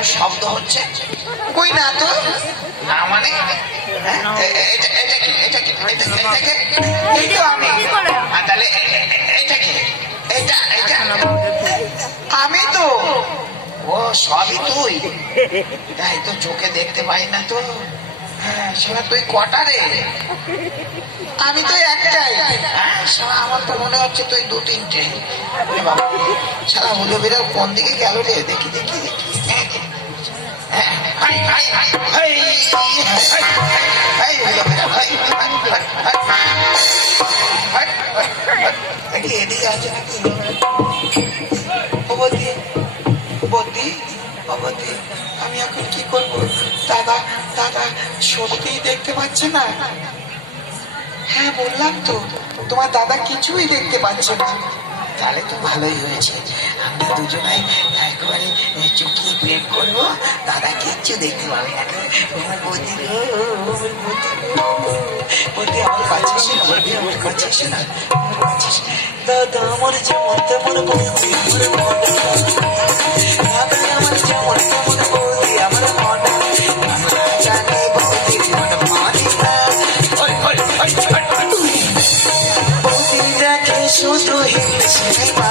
কিরম শব্দ হচ্ছে? কই না তো। না মানে এটা কি? এই তো আমি। তাহলে এটা কি? এটা আমি তো। ও সবই তুই? তাই তো চোখে দেখতে পাই না তো। হ্যাঁ সেটা তুই কটা রে? আমি তো একটাই। হ্যাঁ শালা আমার তো মনে হচ্ছে তুই দু তিনটে। বাবা শালা হলো বেরো কোন দিকে গেল রে? দেখি এদিকে আছে নাকি? বৌদি, বৌদি, আমি এখন কি করবো? দাদা দাদা সত্যিই দেখতে পাচ্ছে না? হ্যাঁ বললাম তো, তোমার দাদা কিছুই দেখতে পাচ্ছে না। তাহলে তো ভালোই হয়েছে, আমরা দুজনাই একেবারে চুকিয়ে প্রেম করবো, দাদা কিচ্ছু দেখতে পাবে না। আমার কাছে এসে না, আমার কাছে এসে না, দাদা আমার যেমন তেমন বৌদি, আমার যেমন তেমন বৌদি, আমার মনে জানে বৌদি বৌদি দেখে শুধু হিন্দি সিনেমা।